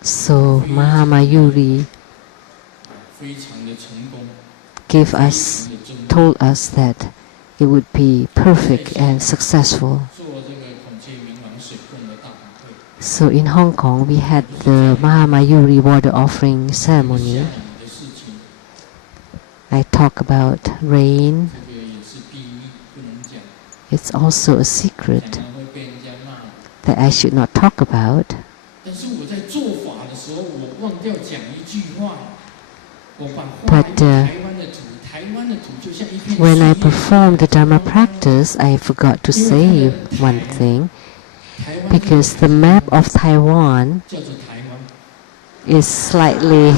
So Mahamayuri told us that it would be perfect and successful. So in Hong Kong, we had the Mahamayuri water offering ceremony. I talk about rain. It's also a secret that I should not talk about. But when I performed the Dharma practice, I forgot to say one thing, because the map of Taiwan is slightly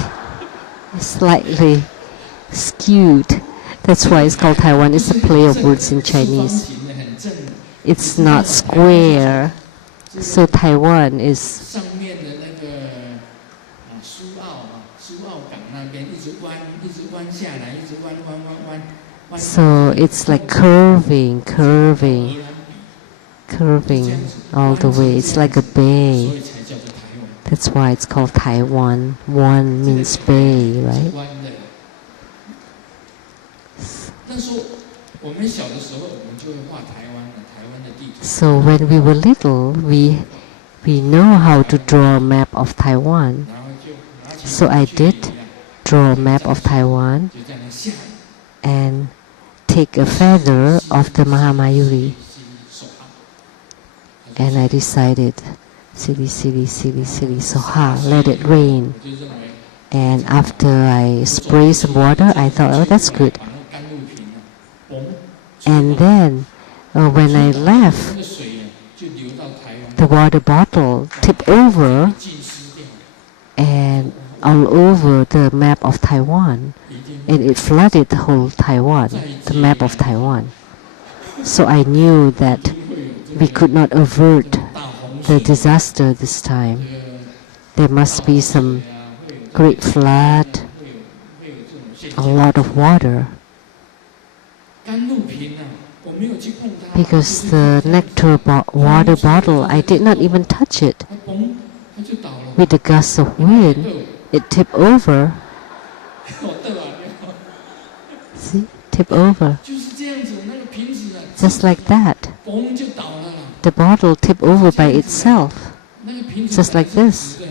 skewed. That's why it's called Taiwan. It's a play of words in Chinese. It's not square, so Taiwan is. So it's like curving all the way. It's like a bay. That's why it's called Taiwan. One means bay, right? So when we were little, we know how to draw a map of Taiwan. So I did draw a map of Taiwan and take a feather of the Mahamayuri. And I decided, silly, soha, let it rain. And after I spray some water, I thought, oh, that's good. And then, when I left, the water bottle tipped over and all over the map of Taiwan. And it flooded the whole Taiwan, the map of Taiwan. So I knew that we could not avert the disaster this time. There must be some great flood, a lot of water. Because the nectar water bottle, I did not even touch it. With the gust of wind, it tipped over. See? Tip over. Just like that. The bottle tipped over by itself. Just like this.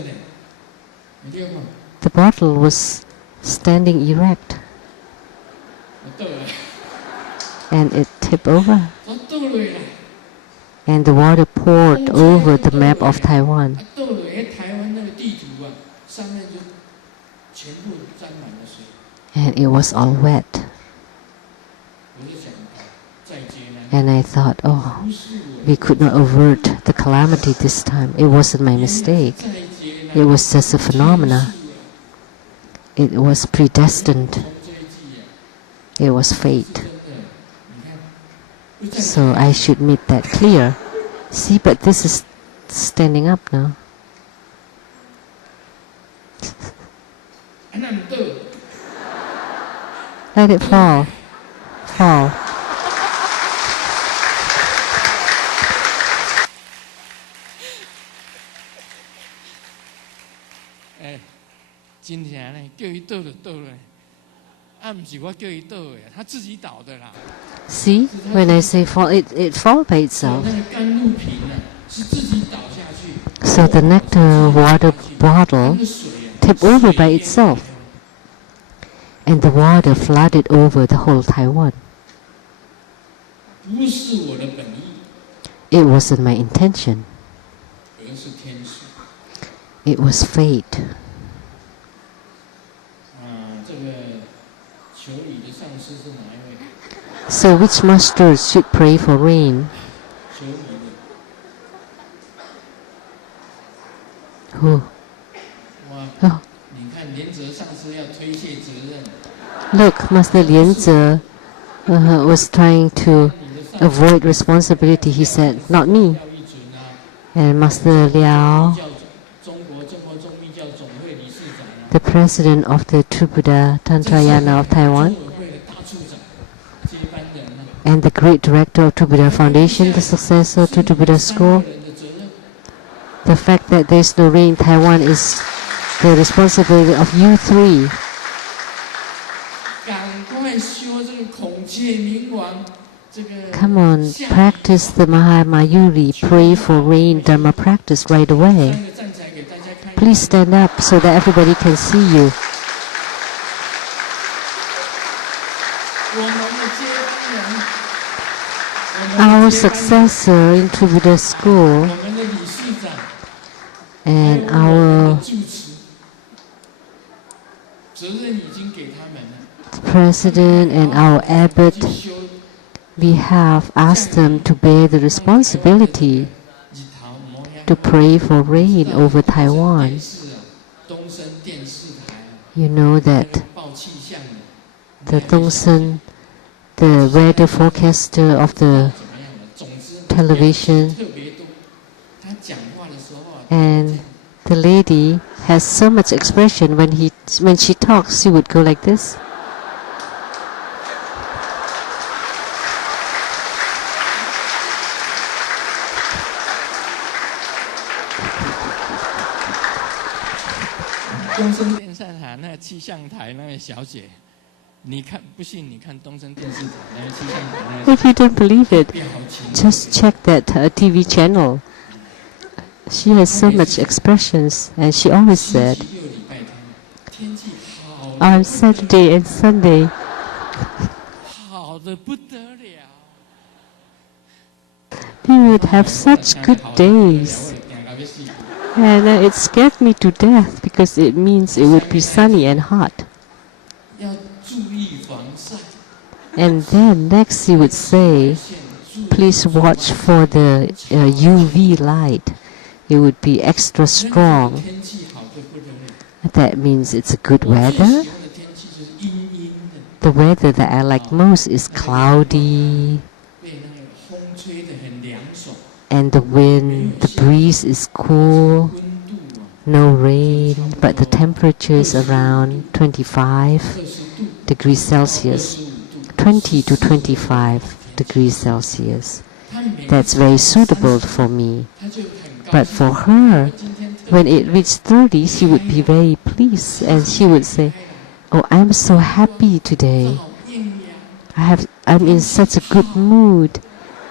The bottle was standing erect. And it tipped over. And the water poured over the map of Taiwan. And it was all wet. And I thought, oh, we could not avert the calamity this time. It wasn't my mistake. It was just a phenomena. It was predestined. It was fate. So I should make that clear. See, but this is standing up now. Let it fall. Fall. See, when I say fall, it falls by itself. So the nectar water bottle tipped over by itself. And the water flooded over the whole Taiwan. It wasn't my intention. It was fate. So which masters should pray for rain? Who? Oh. Look, Master Lian was trying to avoid responsibility. He said, not me. And Master Liao, the president of the True Buddha Vajrayana of Taiwan, and the great director of True Buddha Foundation, the successor to True Buddha School, The fact that there is no rain in Taiwan is the responsibility of you three. Come on, practice the Mahamayuri, pray for rain, Dharma practice right away. Please stand up so that everybody can see you. Our successor in True Buddha School and our president and our abbot, we have asked them to bear the responsibility to pray for rain over Taiwan. You know that the Dongsen, the weather forecaster of the television, and the lady has so much expression when she talks, she would go like this. If you don't believe it, just check that TV channel. She has so much expressions, and she always said, on Saturday and Sunday, we would have such good days. And it scared me to death because it means it would be sunny and hot. And then next he would say, please watch for the UV light. It would be extra strong. That means it's a good weather. The weather that I like most is cloudy. And the wind, the breeze is cool. No rain, but the temperature is around 25 degrees Celsius. 20 to 25 degrees Celsius. That's very suitable for me. But for her, when it reached 30, she would be very pleased and she would say, oh, I'm so happy today. I'm in such a good mood.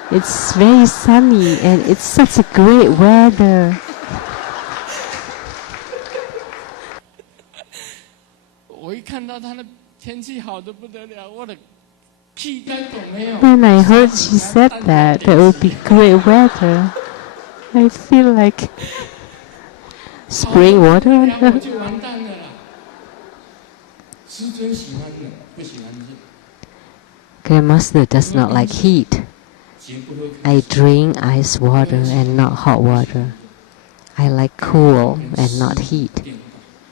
It's very sunny and it's such a great weather. When I heard she said that it would be great weather, I feel like spraying water on her. Grandmaster does not like heat. I drink ice water and not hot water. I like cool and not heat.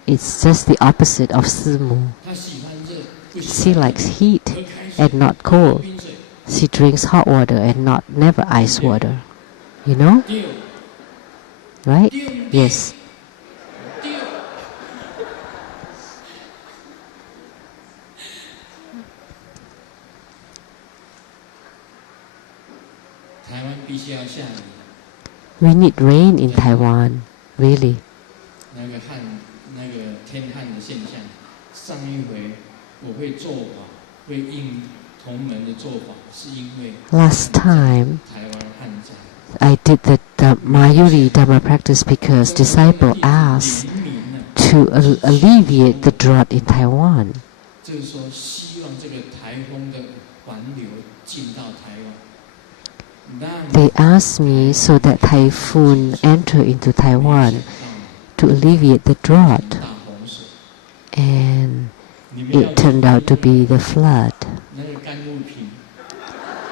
It's just the opposite of Simu. She likes heat and not cold. She drinks hot water and never ice water. You know? Right? Yes. We need rain in Taiwan, really. Last time, I did the Mayuri Dharma practice because disciple asked to alleviate the drought in Taiwan. They asked me so that typhoon enter into Taiwan to alleviate the drought. And it turned out to be the flood.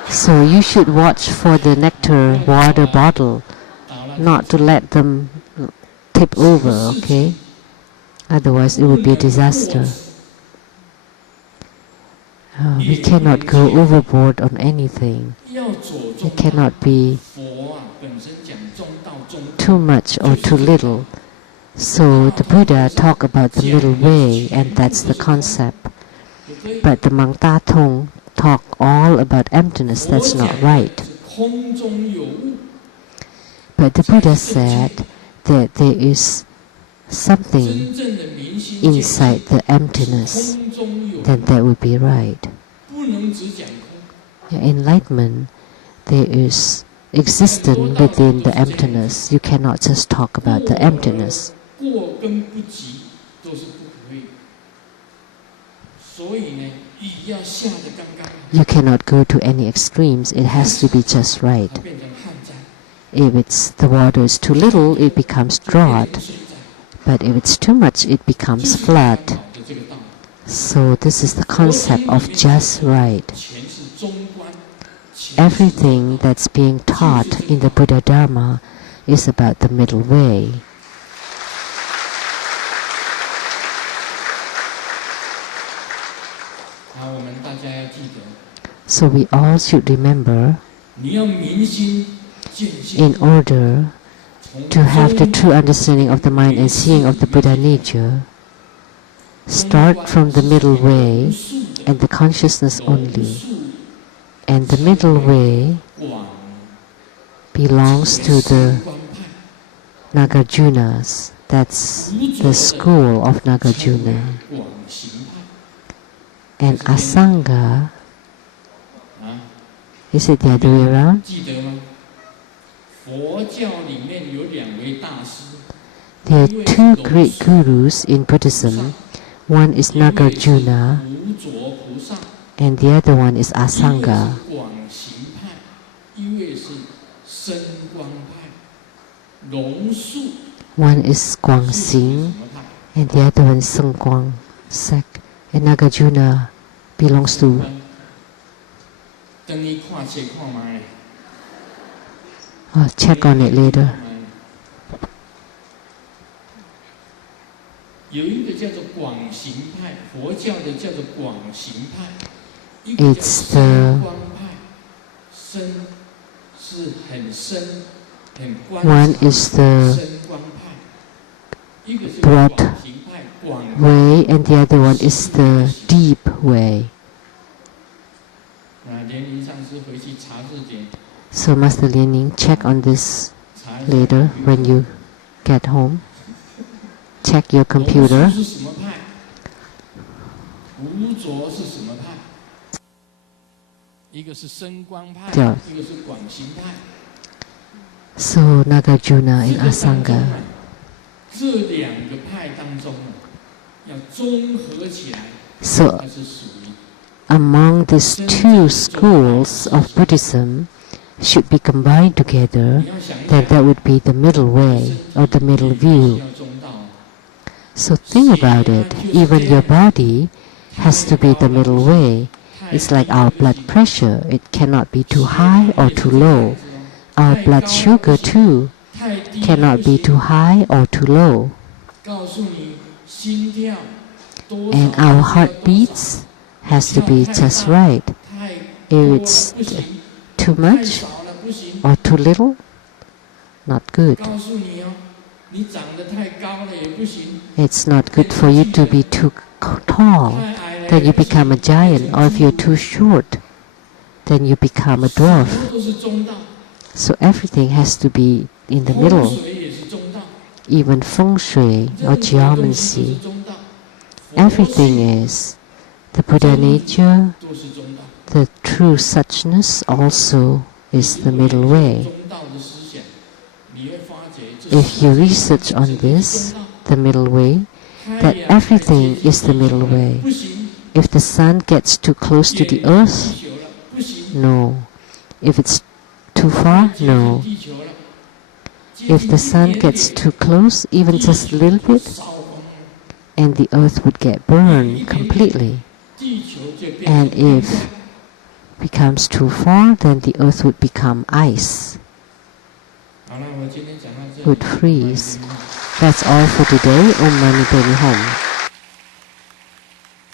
So you should watch for the nectar water bottle, not to let them tip over, okay? Otherwise it would be a disaster. We cannot go overboard on anything. It cannot be too much or too little. So the Buddha talked about the middle way, and that's the concept. But the Mang Ta Tong talk all about emptiness. That's not right. But the Buddha said that there is something inside the emptiness, then that would be right. Enlightenment, there is existence within the emptiness. You cannot just talk about the emptiness. You cannot go to any extremes. It has to be just right. If the water is too little, it becomes drought. But if it's too much, it becomes flood. So this is the concept of just right. Everything that's being taught in the Buddha Dharma is about the middle way. So we all should remember, in order to have the true understanding of the mind and seeing of the Buddha nature, start from the middle way and the consciousness only. And the middle way belongs to the Nagarjunas. That's the school of Nagarjuna. And Asanga, is it the other way around? There are two great gurus in Buddhism. One is Nagarjuna, and the other one is Asanga. One is Guangxing, and the other one is Sengguang sect. And Nagarjuna belongs to. I'll check on it later. It's the one is the broad way and the other one is the deep way. So Master Lian, check on this later when you get home. Check your computer. Yeah. So Nagarjuna and Asanga. So among these two schools of Buddhism should be combined together, then that would be the middle way or the middle view. So think about it, even your body has to be the middle way. It's like our blood pressure, it cannot be too high or too low. Our blood sugar too cannot be too high or too low. And our heartbeats has to be just right. If it's too much or too little, not good. It's not good for you to be too tall, then you become a giant, or if you're too short, then you become a dwarf. So everything has to be in the middle. Even feng shui or geomancy, everything is. The Buddha nature, the true suchness also is the middle way. If you research on this, the middle way, that everything is the middle way. If the sun gets too close to the earth, no. If it's too far, no. If the sun gets too close, even just a little bit, and the earth would get burned completely. And if it becomes too far, then the earth would become ice. Would freeze. That's all for today. Om Mani Padme Hum.